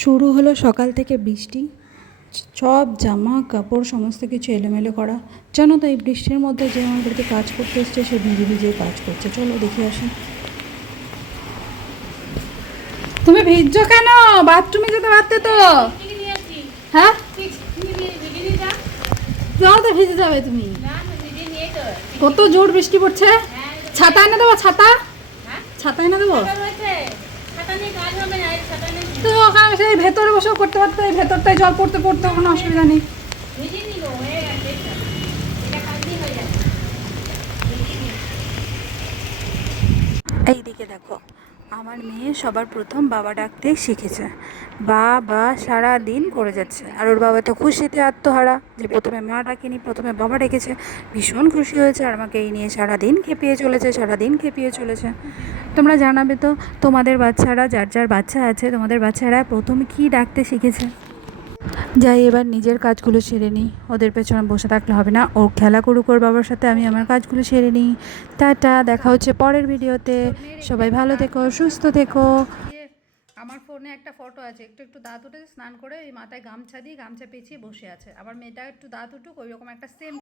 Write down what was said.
শুরু হলো সকাল থেকে বৃষ্টি। সব জামা কাপড় সমস্ত কিছু এলোমেলো করা। জানো তো এই বৃষ্টির মধ্যে যে আমার বাড়িতে কাজ করতে এসছে সে ভিজে ভিজে কাজ করছে। চলো দেখে আসি। তুমি ভিজছো কেন? বাথরুমে যেতে পারতে তো। হ্যাঁ, যাও তো, ভিজে যাবে তুমি। কত জোর বৃষ্টি পড়ছে। ছাতা এনে দেবো? ছাতা ছাতা এনে দেবো? তো ওখানে সেই ভেতরে বসেও করতে পারতো, এই ভেতরটায় জল পড়তে পড়তে কোনো অসুবিধা নেই। এইদিকে দেখো, আমার মেয়ে সবার প্রথম বাবা ডাকতে শিখেছে। বাবা সারা দিন করে যাচ্ছে, আর ওর বাবা তো খুশিতে আত্মহারা যে প্রথমে মা ডাকেনি, প্রথমে বাবা ডেকেছে। ভীষণ খুশি হয়েছে, আর আমাকে এই নিয়ে সারাদিন খেপিয়ে চলেছে, সারাদিন খেপিয়ে চলেছে। তোমরা জানাবে তো, তোমাদের বাচ্চারা, যার যার বাচ্চা আছে, তোমাদের বাচ্চারা প্রথমে কী ডাকতে শিখেছে। যাই, এবার নিজের কাজগুলো সেরে নিই, ওদের পেছনে বসে থাকলে হবে না। ও খেলা করুক ওর বাবার সাথে, আমি আমার কাজগুলো সেরে নিই। টাটা, দেখা হচ্ছে পরের ভিডিওতে। সবাই ভালো থেকো, সুস্থ থেকো। আমার ফোনে একটা ফটো আছে, একটু একটু দাঁত উঠে স্নান করে এই মাথায় গামছা দিয়ে গামছা পেঁচিয়ে বসে আছে। আবার মেয়েটা একটু দাঁত উঠুক, ওই রকম একটা সেম